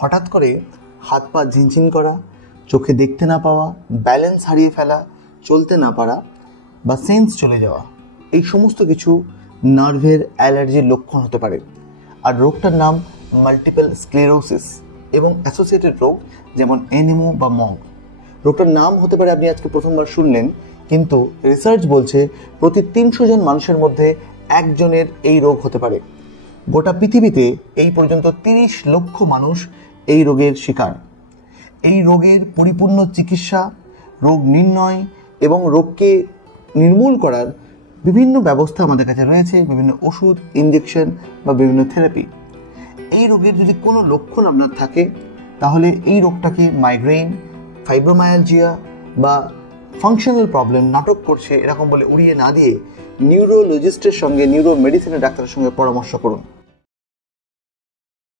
হঠাৎ করে হাত পা ঝিনঝিন করা, চোখে দেখতে না পাওয়া, ব্যালেন্স হারিয়ে ফেলা, চলতে না পারা বা সেন্স চলে যাওয়া, এই সমস্ত কিছু নার্ভের অ্যালার্জির লক্ষণ হতে পারে। আর রোগটার নাম মাল্টিপল স্ক্লেরোসিস এবং অ্যাসোসিয়েটেড রোগ যেমন এনএমও বা মগ। রোগটার নাম হতে পারে আপনি আজকে প্রথমবার শুনলেন, কিন্তু রিসার্চ বলছে প্রতি 300 জন মানুষের মধ্যে একজনের এই রোগ হতে পারে। গোটা পৃথিবীতে এই পর্যন্ত 30 লক্ষ মানুষ এই রোগের শিকার। এই রোগের পরিপূর্ণ চিকিৎসা, রোগ নির্ণয় এবং রোগকে নির্মূল করার বিভিন্ন ব্যবস্থা আমাদের কাছে রয়েছে, বিভিন্ন ওষুধ, ইনজেকশন বা বিভিন্ন থেরাপি। এই রোগের যদি কোনো লক্ষণ আপনার থাকে তাহলে এই রোগটাকে মাইগ্রেন, ফাইব্রোমায়ালজিয়া বা ফাংশনাল প্রবলেম নাটক করছে এরকম বলে উড়িয়ে না দিয়ে নিউরোলজিস্টের সঙ্গে, নিউরো মেডিসিনের ডাক্তারের সঙ্গে পরামর্শ করুন।